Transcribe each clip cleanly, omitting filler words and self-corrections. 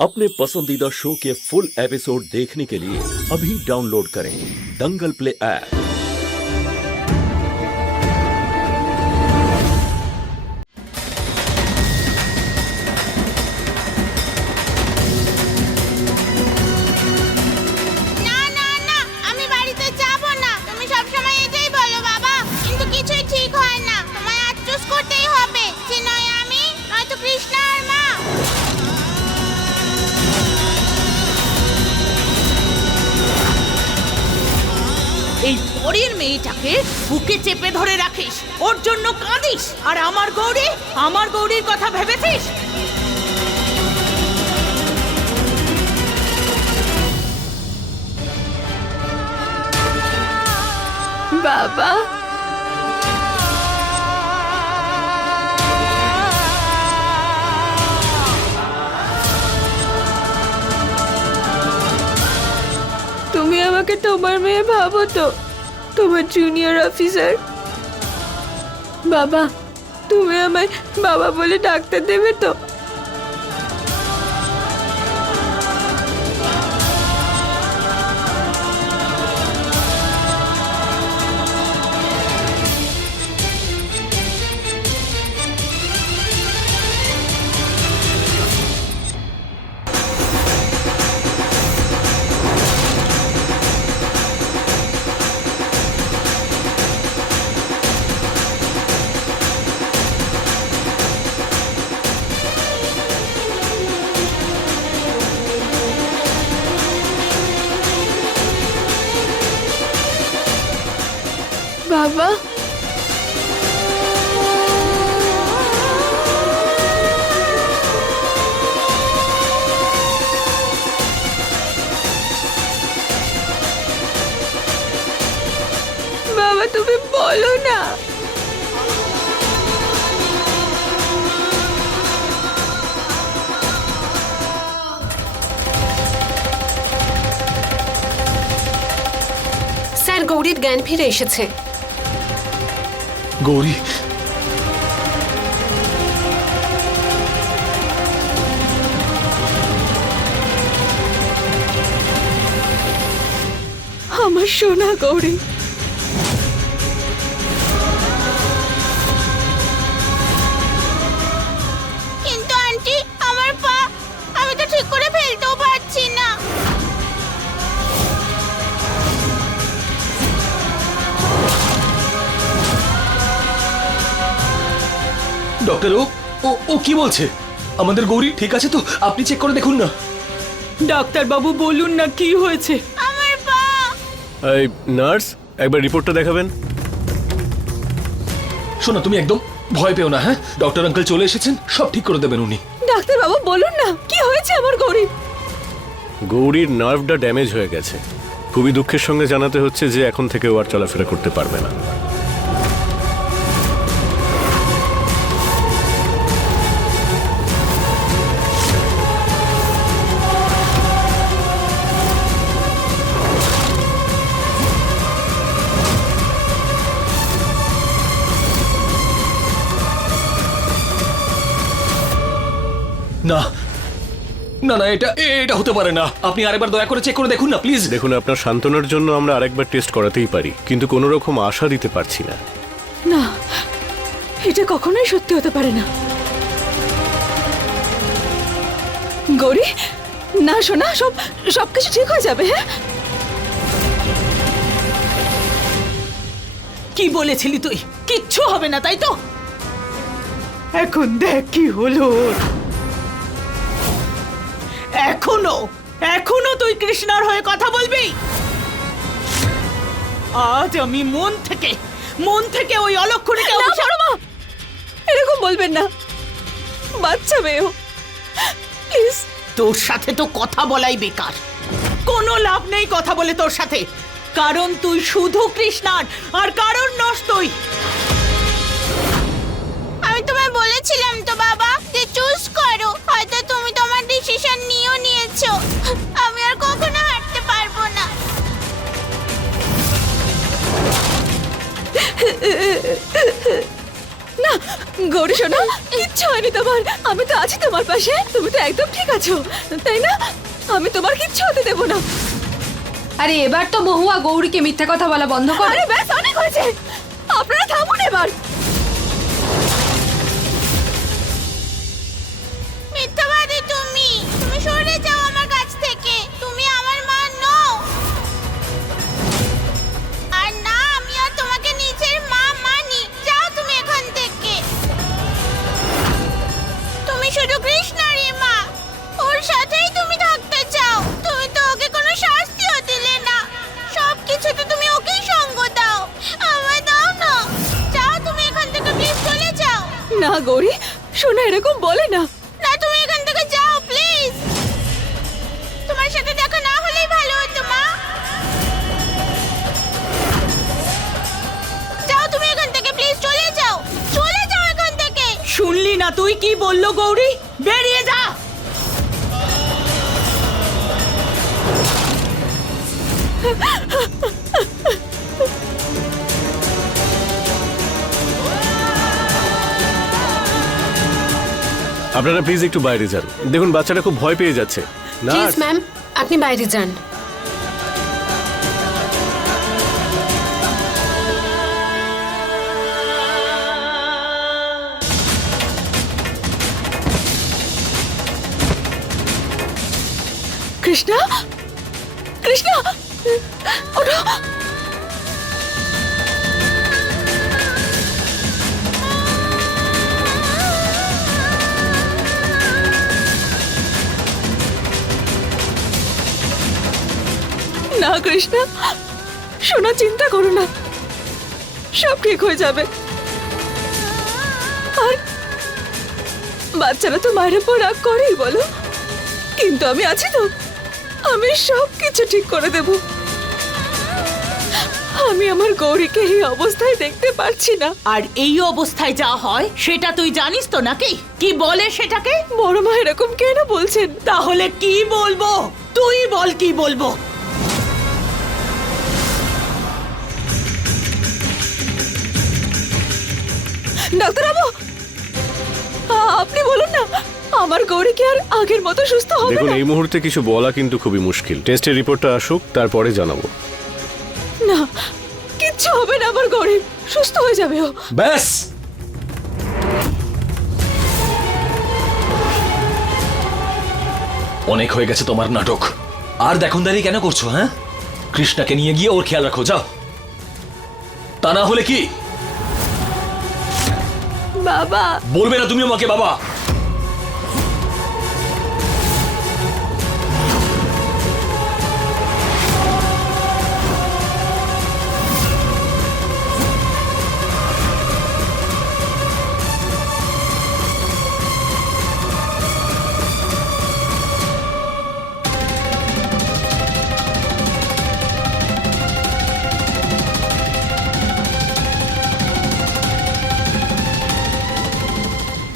अपने पसंदीदा शो के फुल एपिसोड देखने के लिए अभी डाउनलोड करें दंगल प्ले ऐप। না না না আমি বাড়িতে যাব না। তুমি সব সময় এটাই বলো বাবা, কিন্তু কিছুই ঠিক হয় না। তোমায় আজ চুজ করতেই হবে, যে নয় আমি নয়তো কৃষ্ণা আর মা। এই পরের মেয়েটাকে বুকে চেপে ধরে রাখিস, ওর জন্য কাঁদিস, আর আমার গৌরীর কথা ভেবেছিস? বাবা, তুমি আমাকে তোমার মেয়ে ভাবো তো, তোমার জুনিয়র অফিসার। বাবা, তুমি আমায় বাবা বলে ডাকতে দেবে তো? বাবা, বাবা তুমি বলো না। স্যার, গৌরীর জ্ঞান ফিরে এসেছে। গৌরী, আমার সোনা গৌরী, কিন্তু আন্টি আমার পা, আমি তো ঠিক করে ফেলতেও পারছি না। ডক্টর ও ও ও কি বলছে? আমাদের গৌরী ঠিক আছে তো? আপনি চেক করে দেখুন না। ডাক্তার বাবু বলুন না কি হয়েছে। আমার পা। এই নার্স, একবার রিপোর্টটা দেখাবেন। শোনো, তুমি একদম ভয় পেও না। হ্যাঁ, ডক্টর আঙ্কেল চলে এসেছেন, সব ঠিক করে দেবেন উনি। ডাক্তার বাবু বলুন না কি হয়েছে আমার গৌরী। গৌরীর নার্ভটা ড্যামেজ হয়ে গেছে। খুবই দুঃখের সঙ্গে জানাতে হচ্ছে যে এখন থেকে ও আর চলাফেরা করতে পারবে না। না না না, এটা এটা হতে পারে না। আপনি আরেকবার দয়া করে চেক করে দেখুন না প্লিজ। দেখুন, আপনার সান্ত্বনার জন্য আমরা আরেকবার টেস্ট করাতেই পারি, কিন্তু কোনো রকম আশা দিতে পারছি না। না, এটা কখনোই সত্যি হতে পারে না। গৌরী, না শোনা, সবকিছু ঠিক হয়ে যাবে। হ্যাঁ, কি বলেছিলি তুই? কিচ্ছু হবে না, তাই তো? এখন দেখ কি হলো ওর। এখনো তুই কৃষ্ণার হয়ে কথা বলবি? আজ আমি মন থেকে ওই অলক্ষণীকে না মা, এরকম বলবেন না। বাচ্চা মেয়েও, প্লিজ। তোর সাথে তো কথা বলাই বেকার। কোনো লাভ নেই কথা বলে তোর সাথে, কারণ তুই শুধু কৃষ্ণার আর কারণ নস তুই। আমি তোমায় বলেছিলাম তো বাবা যে চুজ করো। হয়তো তুমি তোমার ডিসিশন নিয়েছো। আমি আর কখনো হাঁটতে পারবো না। না গৌরী শোনো, কিচ্ছু হয়নি তোমার। আমি তো আছি তোমার পাশে। তুমি তো একদম ঠিক আছো, তাই না? আমি তোমার কিচ্ছু হতে দেবো না। আরে এবার তো মহুয়া গৌরীকে মিথ্যা কথা বলা বন্ধ কর। আরে ব্যাস, অনেক হয়েছে। আপনারা থামুন এবার। মিথ্যাবাদী তুমি সরে যাও আমার কাছ থেকে। তুমি আমার মা নও। আর না, আমি আর তোমাকে নিজের মা মানি। যাও তুমি এখান থেকে। তুমি শুধু কৃষ্ণারই মা, ওর সাথেই তুমি থাকতে চাও। তুমি তো ওকে কোনো শাস্তিও দিলে না, সব কিছুতে তুমি ওকেই সঙ্গ দাও। আমায় দাও না। যাও তুমি এখান থেকে, প্লিজ চলে যাও। না গৌরী, শোনো, এরকম বলে না। না, তুমি এখান থেকে যাও প্লিজ। তোমার সাথে দেখা না হলেই ভালো হতো মা। যাও তুমি এখান থেকে, প্লিজ চলে যাও। চলে যাও এখান থেকে। শুনলি না তুই কি বললো গৌরী? বেরিয়ে যা। আপনারা প্লিজ একটু বাইরে যান। দেখুন বাচ্চাটা খুব ভয় পেয়ে যাচ্ছে। না প্লিজ ম্যাম, আপনি বাইরে যান। কৃষ্ণা, কৃষ্ণা, ওঠো। না কৃষ্ণা, শোনা, চিন্তা করো না, সব ঠিক হয়ে যাবে। আর বাচ্চারা তো মায়ের উপর রাগ করেই, বলো, কিন্তু আমি আছি তো। আমি সব কিছু ঠিক করে দেব। আমি আমার গৌরীকে এই অবস্থায় দেখতে পারছি না। আর এই অবস্থায় যা হয় সেটা তুই জানিস তো নাকি? কি বলে সেটাকে? বড় মা এরকম কেন বলছেন? তাহলে কি বলবো? তুই বল কি বলবো। ডাক্তারবাবু, আপনি বলুন না, আমার গৌরী কি আর আগের মতো সুস্থ হবে দেখুন, না? এই মুহূর্তে কিছু বলা কিন্তু খুবই মুশকিল। টেস্টের রিপোর্টটা আসুক, তারপরে জানাবো। না, কিচ্ছু হবে না, আমার গৌরী সুস্থ হয়ে যাবে ও। ব্যাস, অনেক হয়ে গেছে তোমার নাটক। আর দেখনদারি কেন করছো? হ্যাঁ, কৃষ্ণাকে নিয়ে গিয়ে ওর খেয়াল রাখো, যাও। তা না হলে কি বাবা, বলবে না তুমি আমাকে বাবা?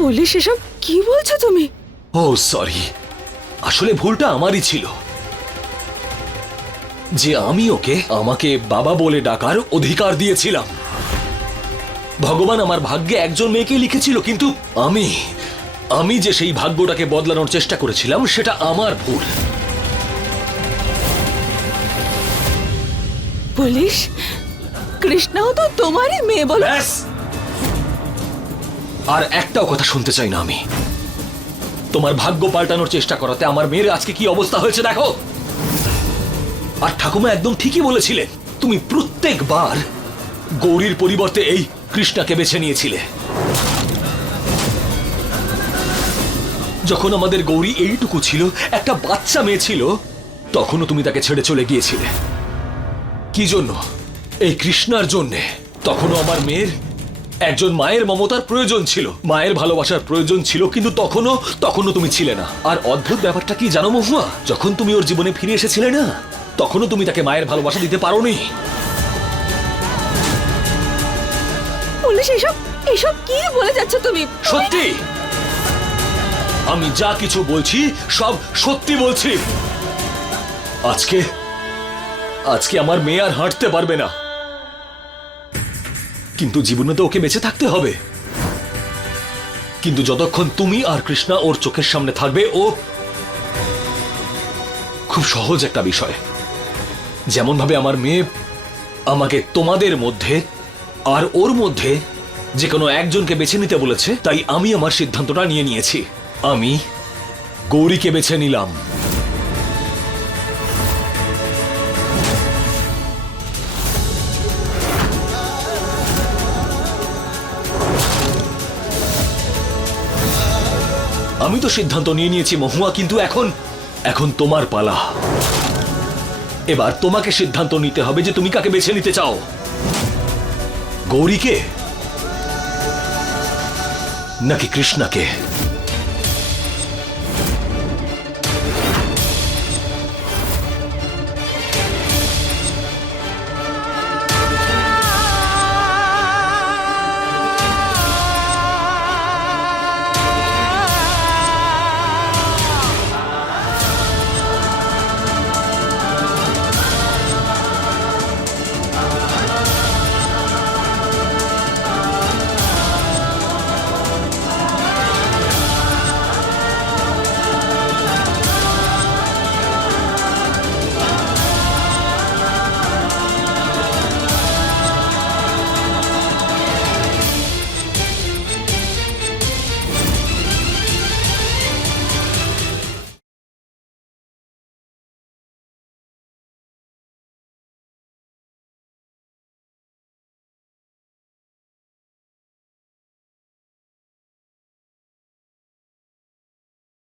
পুলিশ, এসব কি বলছো তুমি? ও সরি, আসলে ভুলটা আমারই ছিল যে আমি ওকে আমাকে বাবা বলে ডাকার অধিকার দিয়েছিলাম। ভগবান আমার ভাগ্যে একজন মেয়েকে লিখেছিল, কিন্তু আমি যে সেই ভাগ্যটাকে বদলানোর চেষ্টা করেছিলাম সেটা আমার ভুল। পুলিশ, কৃষ্ণাও তো তোমারই মেয়ে, বলো। ব্যাস, আর একটাও কথা শুনতে চাই না আমি। তোমার ভাগ্য পাল্টানোর চেষ্টা করাতে আমার মেয়ের আজকে কি অবস্থা হয়েছে দেখো। আর ঠাকুমা একদম ঠিকই বলেছিলেন, তুমি প্রত্যেকবার গৌরীর পরিবর্তে এই কৃষ্ণাকে বেছে নিয়েছিলে। যখন আমাদের গৌরী এইটুকু ছিল, একটা বাচ্চা মেয়ে ছিল, তখনও তুমি তাকে ছেড়ে চলে গিয়েছিলে। কি জন্য? এই কৃষ্ণার জন্যে। তখনও আমার মেয়ের একজন মায়ের মমতার প্রয়োজন ছিল, মায়ের ভালোবাসার প্রয়োজন ছিল, কিন্তু তখনও তুমি ছিলে না। আর অদ্ভুত ব্যাপারটা কি জানো মহুয়া, যখন তুমি ওর জীবনে ফিরে এসেছিলে না, তখনও তুমি তাকে মায়ের ভালোবাসা দিতে পারোনি। পুলিশ, এসব কি বলে যাচ্ছ তুমি? সত্যি, আমি যা কিছু বলছি সব সত্যি বলছি। আজকে আমার মেয়ে আর হাঁটতে পারবে না, কিন্তু জীবনে তো ওকে বেঁচে থাকতে হবে। কিন্তু যতক্ষণ তুমি আর কৃষ্ণা ওর চোখের সামনে থাকবে, ও খুব সহজ একটা বিষয়। যেমন ভাবে আমার মেয়ে আমাকে তোমাদের মধ্যে আর ওর মধ্যে যে কোনো একজনকে বেছে নিতে বলেছে, তাই আমি আমার সিদ্ধান্তটা নিয়ে নিয়েছি। আমি গৌরীকে বেছে নিলাম। আমি তো সিদ্ধান্ত নিয়ে নিয়েছি মহুয়া, কিন্তু এখন তোমার পালা। এবার তোমাকে সিদ্ধান্ত নিতে হবে যে তুমি কাকে বেছে নিতে চাও, গৌরীকে নাকি কৃষ্ণাকে।